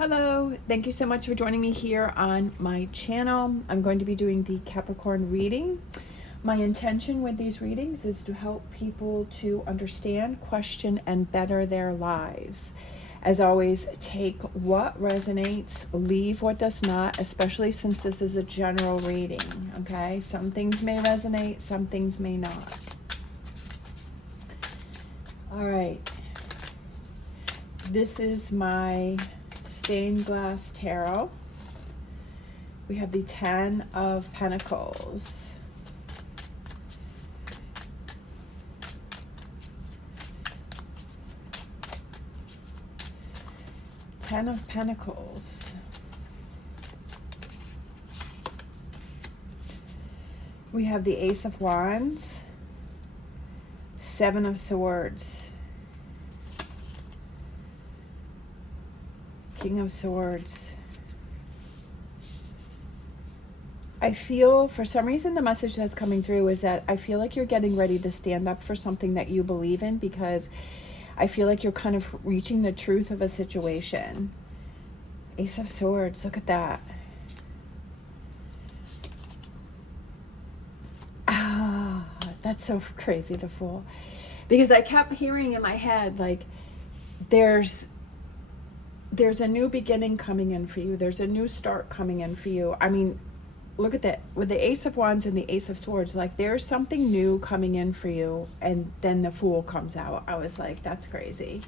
Hello, thank you so much for joining me here on my channel. I'm going to be doing the Capricorn reading. My intention with these readings is to help people to understand, question, and better their lives. As always, take what resonates, leave what does not, especially since this is a general reading, okay? Some things may resonate, some things may not. All right. This is my stained glass tarot. We have the 10 of Pentacles. Ten of Pentacles. We have the Ace of Wands, Seven of Swords, King of Swords. I feel, for some reason, the message that's coming through is that I feel like you're getting ready to stand up for something that you believe in, because I feel like you're kind of reaching the truth of a situation. Ace of Swords, look at that. Ah, that's so crazy, the Fool. Because I kept hearing in my head, like, there's a new beginning coming in for you. There's a new start coming in for you. I mean, look at that. With the Ace of Wands and the Ace of Swords, like, there's something new coming in for you. And then the Fool comes out. I was like, that's crazy.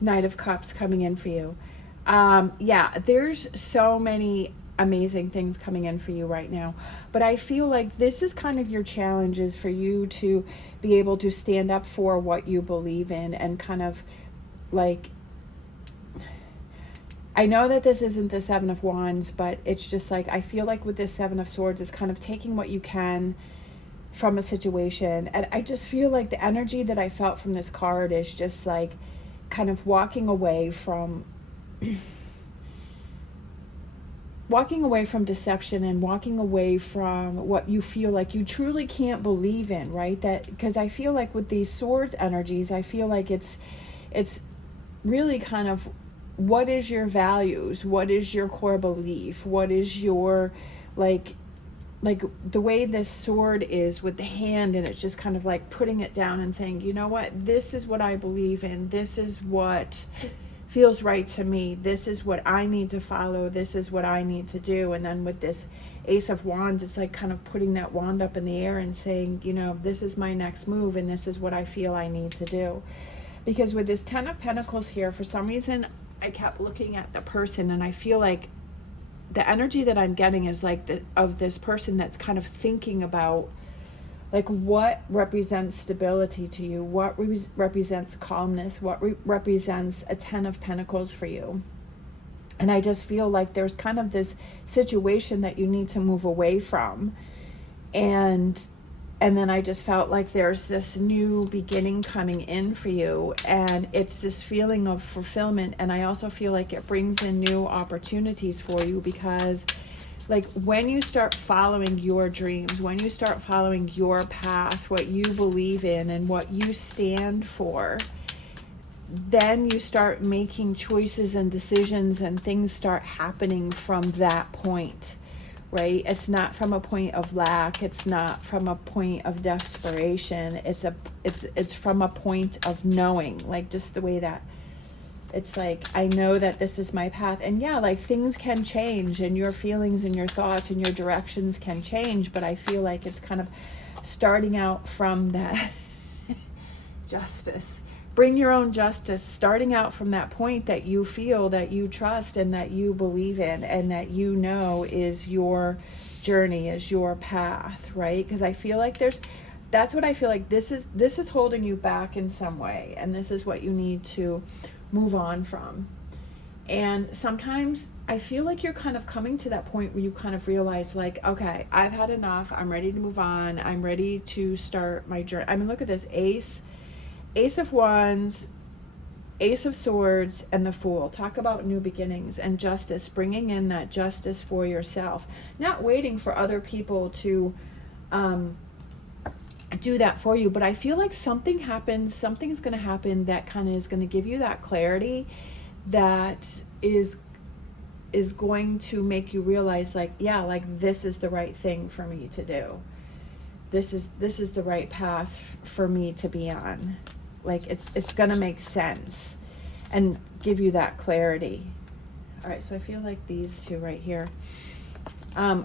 Knight of Cups coming in for you. Yeah, there's so many amazing things coming in for you right now. But I feel like this is kind of your challenge, is for you to be able to stand up for what you believe in, and kind of like, I know that this isn't the Seven of Wands, but it's just like, I feel like with this Seven of Swords is kind of taking what you can from a situation. And I just feel like the energy that I felt from this card is just like kind of walking away from deception, and walking away from what you feel like you truly can't believe in, right? That, because I feel like with these swords energies, I feel like it's really kind of, what is your values? What is your core belief? What is your, like the way this sword is with the hand, and it's just kind of like putting it down and saying, you know what, this is what I believe in. This is what feels right to me. This is what I need to follow. This is what I need to do. And then with this Ace of Wands, it's like kind of putting that wand up in the air and saying, you know, this is my next move, and this is what I feel I need to do. Because with this 10 of Pentacles here, for some reason, I kept looking at the person, and I feel like the energy that I'm getting is like of this person that's kind of thinking about, like, what represents stability to you, what represents calmness, what represents a 10 of Pentacles for you. And I just feel like there's kind of this situation that you need to move away from. And then I just felt like there's this new beginning coming in for you, and it's this feeling of fulfillment. And I also feel like it brings in new opportunities for you, because like, when you start following your dreams, when you start following your path, what you believe in and what you stand for, then you start making choices and decisions, and things start happening from that point. Right? It's not from a point of lack. It's not from a point of desperation. It's from a point of knowing, like, just the way that it's like, I know that this is my path. And yeah, like, things can change, and your feelings and your thoughts and your directions can change, but I feel like it's kind of starting out from that justice. Bring your own justice, starting out from that point that you feel, that you trust, and that you believe in, and that you know is your journey, is your path, right? Because I feel like that's what I feel like this is holding you back in some way, and this is what you need to move on from. And sometimes I feel like you're kind of coming to that point where you kind of realize, like, okay, I've had enough. I'm ready to move on. I'm ready to start my journey. I mean, look at this. Ace of Wands, Ace of Swords, and the Fool. Talk about new beginnings and justice, bringing in that justice for yourself, not waiting for other people to do that for you. But I feel like something's going to happen that kind of is going to give you that clarity, that is going to make you realize, like, yeah, like this is the right thing for me to do. This is the right path for me to be on. Like it's gonna make sense and give you that clarity. All right, so I feel like these two right here.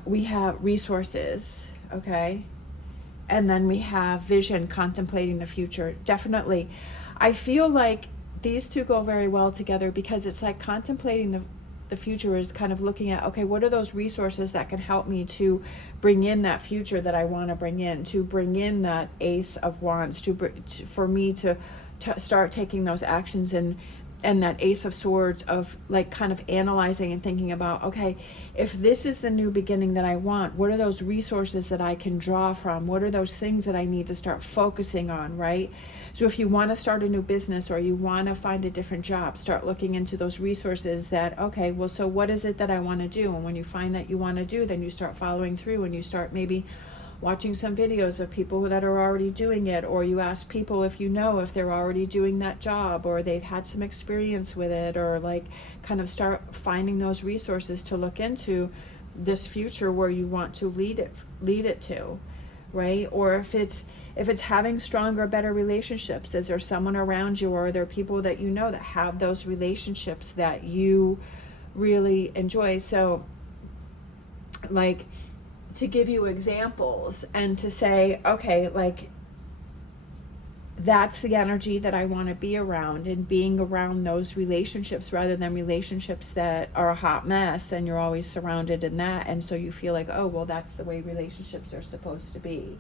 We have resources, okay? And then we have vision, contemplating the future. Definitely. I feel like these two go very well together, because it's like contemplating the future is kind of looking at, okay, what are those resources that can help me to bring in that future that I want to bring in, to bring in that Ace of Wands, for me to start taking those actions, and that Ace of Swords of like kind of analyzing and thinking about, okay, if this is the new beginning that I want, what are those resources that I can draw from? What are those things that I need to start focusing on, right? So if you want to start a new business, or you want to find a different job, start looking into those resources that, okay, well, so what is it that I want to do? And when you find that you want to do, then you start following through, and you start maybe watching some videos of people that are already doing it, or you ask people if you know if they're already doing that job, or they've had some experience with it, or like kind of start finding those resources to look into this future where you want to lead it to, right? Or if it's having stronger, better relationships, is there someone around you, or are there people that you know that have those relationships that you really enjoy? So like, to give you examples and to say, okay, like that's the energy that I want to be around, and being around those relationships rather than relationships that are a hot mess and you're always surrounded in that. And so you feel like, oh, well, that's the way relationships are supposed to be.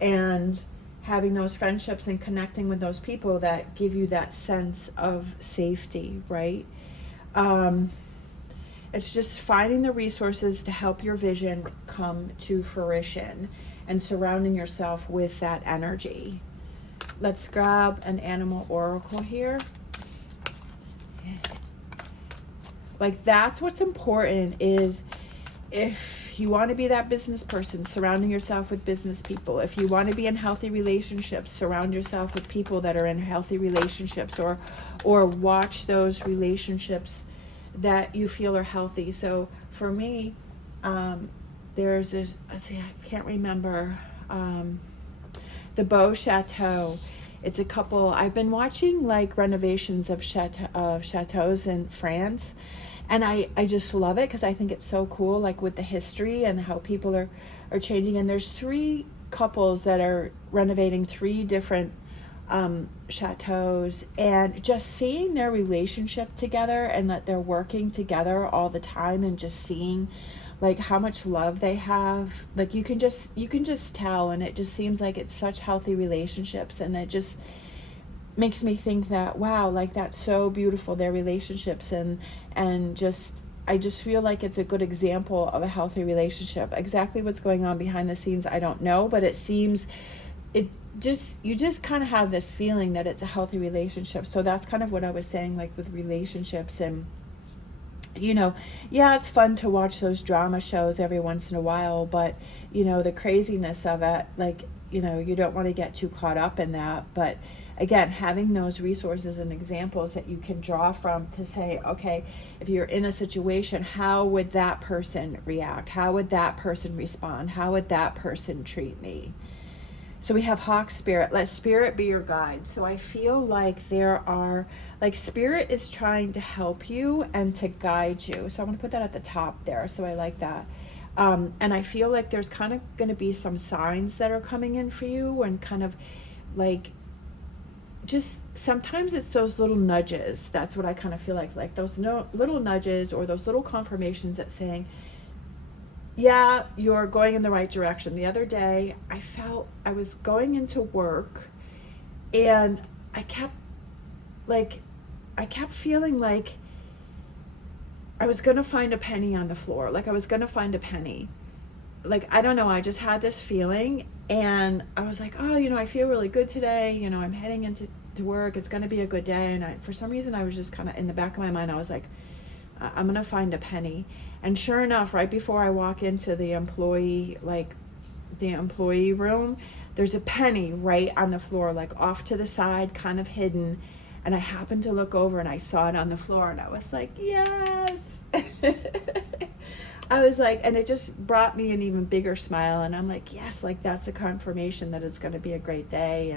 And having those friendships and connecting with those people that give you that sense of safety, right? It's just finding the resources to help your vision come to fruition and surrounding yourself with that energy. Let's grab an animal oracle here. Like, that's what's important, is if you want to be that business person, surrounding yourself with business people. If you want to be in healthy relationships, surround yourself with people that are in healthy relationships, or watch those relationships that you feel are healthy. So for me, there's this, I can't remember, the Beau Chateau. It's a couple. I've been watching like renovations of chateaus in France, and I just love it, because I think it's so cool, like with the history and how people are changing. And there's 3 couples that are renovating 3 different chateaus, and just seeing their relationship together, and that they're working together all the time, and just seeing like how much love they have, like you can just tell, and it just seems like it's such healthy relationships. And it just makes me think that, wow, like that's so beautiful, their relationships, and just I just feel like it's a good example of a healthy relationship. Exactly what's going on behind the scenes, I don't know, but it seems, you just kind of have this feeling that it's a healthy relationship. So that's kind of what I was saying, like with relationships. And yeah, it's fun to watch those drama shows every once in a while, but the craziness of it, like, you don't want to get too caught up in that. But again, having those resources and examples that you can draw from to say, okay, if you're in a situation, how would that person react? How would that person respond? How would that person treat me? So we have Hawk Spirit. Let Spirit be your guide. So I feel like Spirit is trying to help you and to guide you. So I'm going to put that at the top there. So I like that. And I feel like there's kind of going to be some signs that are coming in for you, and kind of like, just sometimes it's those little nudges. That's what I kind of feel like those little nudges, or those little confirmations that saying, yeah, you're going in the right direction. The other day, I felt I was going into work, and I kept feeling like I was going to find a penny on the floor. Like I was going to find a penny. Like, I don't know, I just had this feeling, and I was like, oh, I feel really good today. I'm heading into work. It's going to be a good day. And for some reason, I was just kind of in the back of my mind, I was like, I'm going to find a penny. And sure enough, right before I walk into the employee room, there's a penny right on the floor, like off to the side, kind of hidden. And I happened to look over and I saw it on the floor and I was like, yes. I was like, and it just brought me an even bigger smile. And I'm like, yes, like that's a confirmation that it's going to be a great day.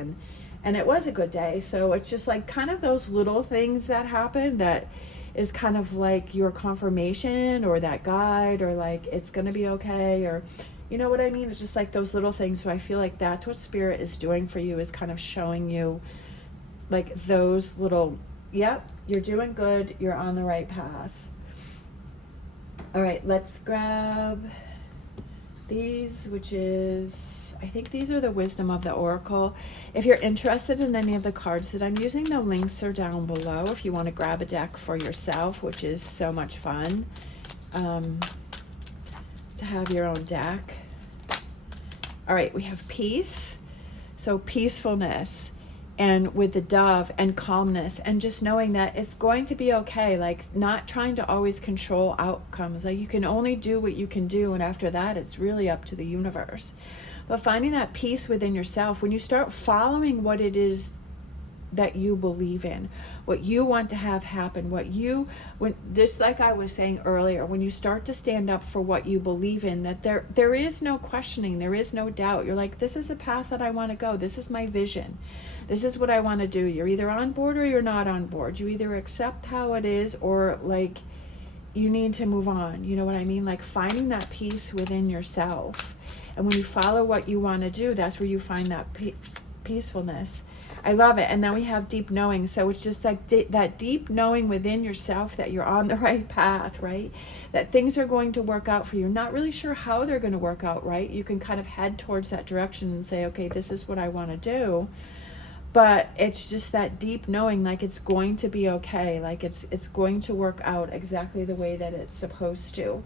And it was a good day. So it's just like kind of those little things that happen that is kind of like your confirmation or that guide, or like it's going to be okay, or you know what I mean? It's just like those little things. So I feel like that's what Spirit is doing for you, is kind of showing you like those little, yep, you're doing good, you're on the right path. All right, let's grab these, which is, I think these are the Wisdom of the Oracle. If you're interested in any of the cards that I'm using, the links are down below if you want to grab a deck for yourself, which is so much fun to have your own deck. All right, we have peace, so peacefulness, and with the dove, and calmness, and just knowing that it's going to be okay, like not trying to always control outcomes. Like you can only do what you can do, and after that it's really up to the universe. But finding that peace within yourself, when you start following what it is that you believe in, what you want to have happen, when this, like I was saying earlier, when you start to stand up for what you believe in, that there is no questioning, there is no doubt. You're like, this is the path that I want to go, this is my vision, this is what I want to do. You're either on board or you're not on board. You either accept how it is, or like you need to move on. You know what I mean? Like finding that peace within yourself, and when you follow what you want to do, that's where you find that peacefulness. I love it. And then we have deep knowing. So it's just like that deep knowing within yourself that you're on the right path, right? That things are going to work out for you. Not really sure how they're going to work out, right? You can kind of head towards that direction and say, okay, this is what I want to do. But it's just that deep knowing, like it's going to be okay. Like it's going to work out exactly the way that it's supposed to.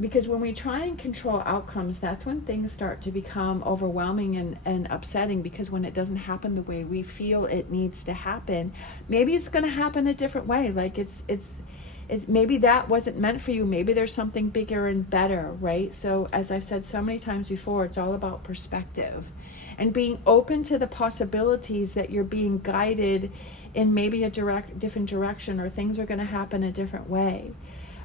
Because when we try and control outcomes, that's when things start to become overwhelming and upsetting, because when it doesn't happen the way we feel it needs to happen, maybe it's going to happen a different way. Like it's maybe that wasn't meant for you. Maybe there's something bigger and better, right? So as I've said so many times before, it's all about perspective and being open to the possibilities that you're being guided in maybe a different direction, or things are going to happen a different way.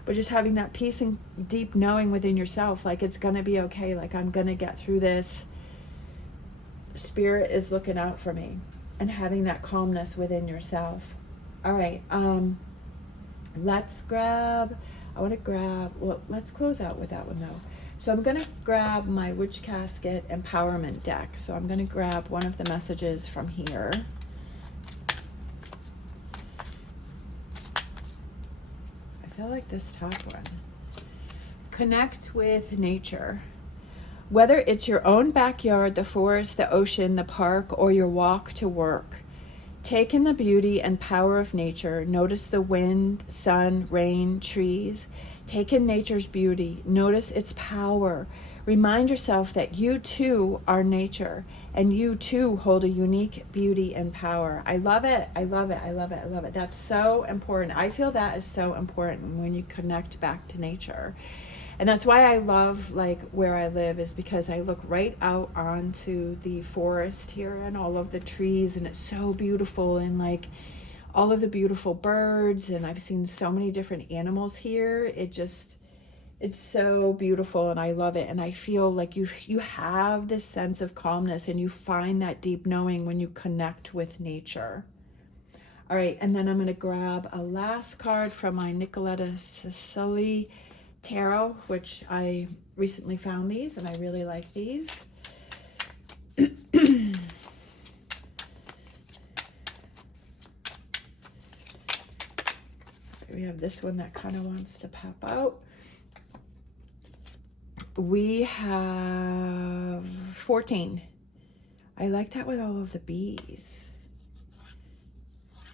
But just having that peace and deep knowing within yourself, like it's going to be okay, like I'm going to get through this. Spirit is looking out for me, and having that calmness within yourself. All right, let's grab, let's close out with that one though. So I'm going to grab my Witch Casket Empowerment deck. So I'm going to grab one of the messages from here. I feel like this top one. Connect with nature. Whether it's your own backyard, the forest, the ocean, the park, or your walk to work, take in the beauty and power of nature. Notice the wind, sun, rain, trees. Take in nature's beauty. Notice its power. Remind yourself that you too are nature, and you too hold a unique beauty and power. I love it. I love it. I love it. I love it. That's so important. I feel that is so important when you connect back to nature. And that's why I love like where I live, is because I look right out onto the forest here and all of the trees, and it's so beautiful, and like all of the beautiful birds, and I've seen so many different animals here. It's so beautiful, and I love it. And I feel like you have this sense of calmness, and you find that deep knowing when you connect with nature. All right, and then I'm going to grab a last card from my Nicoletta Cicely Tarot, which I recently found these, and I really like these. We have this one that kind of wants to pop out. We have 14. I like that with all of the bees.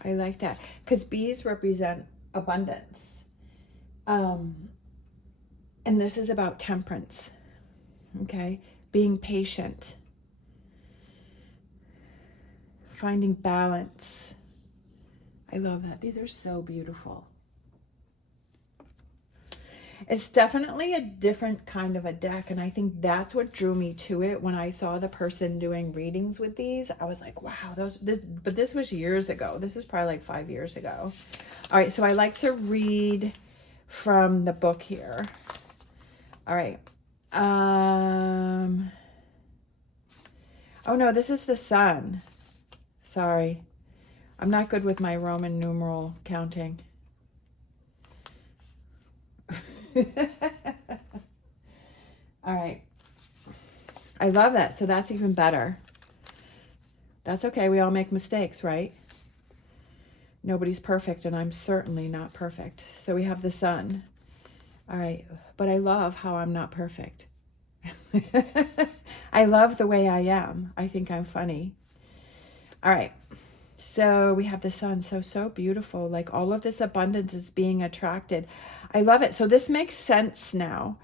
I like that because bees represent abundance. And this is about temperance, okay? Being patient, finding balance. I love that. These are so beautiful. It's definitely a different kind of a deck, and I think that's what drew me to it. When I saw the person doing readings with these, I was like, wow, but this was years ago. This is probably like 5 years ago. All right, so I like to read from the book here. All right. Oh no, this is the sun. Sorry. I'm not good with my Roman numeral counting. All right. I love that. So that's even better. That's okay. We all make mistakes, right? Nobody's perfect, and I'm certainly not perfect. So we have the sun. All right. But I love how I'm not perfect. I love the way I am. I think I'm funny. All right. So we have the sun. So beautiful. Like all of this abundance is being attracted. I love it. So this makes sense now,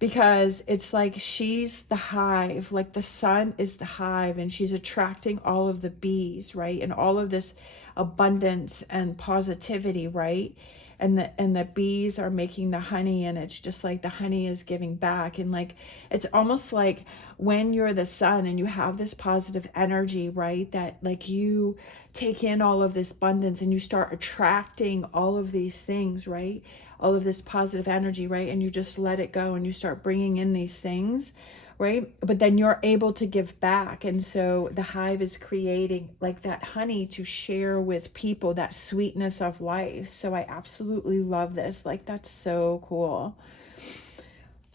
because it's like she's the hive, like the sun is the hive, and she's attracting all of the bees, right? And all of this abundance and positivity, right? And the bees are making the honey, and it's just like the honey is giving back. And like it's almost like when you're the sun and you have this positive energy, right, that like you take in all of this abundance and you start attracting all of these things, right, all of this positive energy, right, and you just let it go and you start bringing in these things, right? But then you're able to give back. And so the hive is creating like that honey to share with people, that sweetness of life. So I absolutely love this. Like, that's so cool.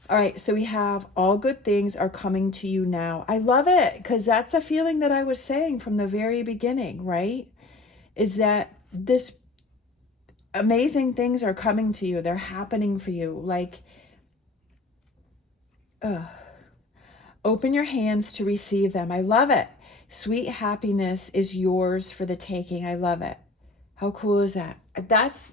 All right, so we have all good things are coming to you now. I love it, because that's a feeling that I was saying from the very beginning, right? Is that this amazing things are coming to you. They're happening for you. Like, open your hands to receive them. I love it. Sweet happiness is yours for the taking. I love it. How cool is that? That's...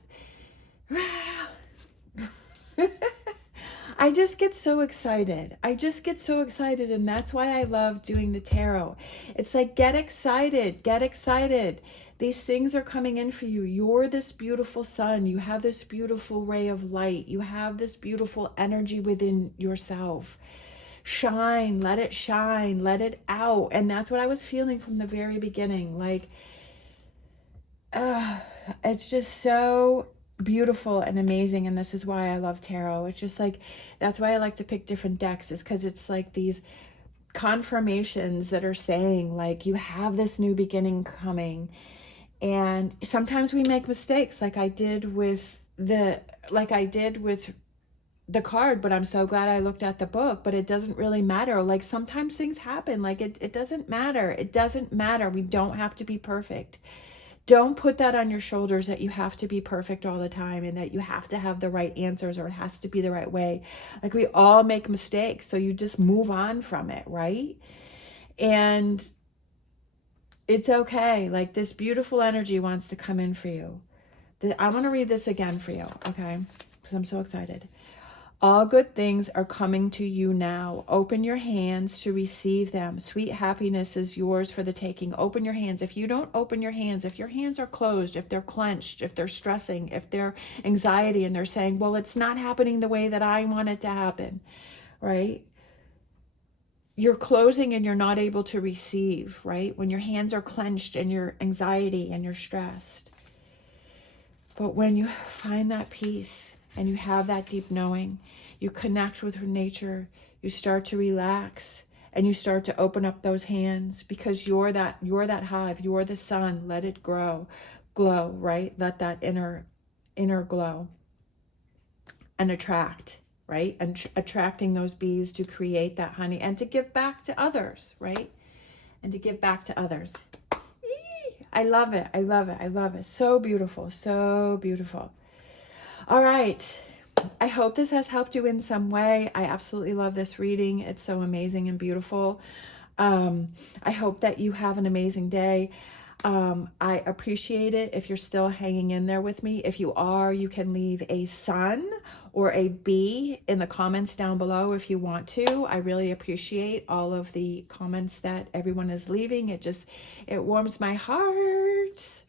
I just get so excited. I just get so excited, and that's why I love doing the tarot. It's like, get excited, get excited. These things are coming in for you. You're this beautiful sun. You have this beautiful ray of light. You have this beautiful energy within yourself. Shine, let it out. And that's what I was feeling from the very beginning. Like, it's just so beautiful and amazing. And this is why I love tarot. It's just like, that's why I like to pick different decks, is because it's like these confirmations that are saying like, you have this new beginning coming. And sometimes we make mistakes, like I did with the card, but I'm so glad I looked at the book. But it doesn't really matter. Like, sometimes things happen. Like, it doesn't matter. It doesn't matter. We don't have to be perfect. Don't put that on your shoulders, that you have to be perfect all the time and that you have to have the right answers or it has to be the right way. Like, we all make mistakes, so you just move on from it, right? And it's okay. Like, this beautiful energy wants to come in for you. I'm going to read this again for you, okay? Because I'm so excited. All good things are coming to you now. Open your hands to receive them. Sweet happiness is yours for the taking. Open your hands. If you don't open your hands, if your hands are closed, if they're clenched, if they're stressing, if they're anxiety and they're saying, well, it's not happening the way that I want it to happen, right? You're closing and you're not able to receive, right? When your hands are clenched and you're anxiety and you're stressed. But when you find that peace and you have that deep knowing, you connect with nature, you start to relax and you start to open up those hands, because you're that hive, you're the sun. Let it glow, right? Let that inner glow and attract, right? And attracting those bees to create that honey and to give back to others, right? And to give back to others. I love it. I love it. I love it. So beautiful. So beautiful. All right. I hope this has helped you in some way. I absolutely love this reading. It's so amazing and beautiful. I hope that you have an amazing day. I appreciate it if you're still hanging in there with me. If you are, you can leave a sun or a B in the comments down below if you want to. I really appreciate all of the comments that everyone is leaving. It warms my heart.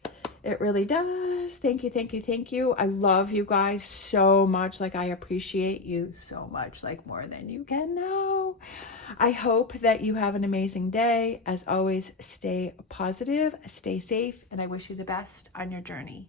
It really does. Thank you, thank you, thank you. I love you guys so much. Like, I appreciate you so much, like more than you can know. I hope that you have an amazing day. As always, stay positive, stay safe, and I wish you the best on your journey.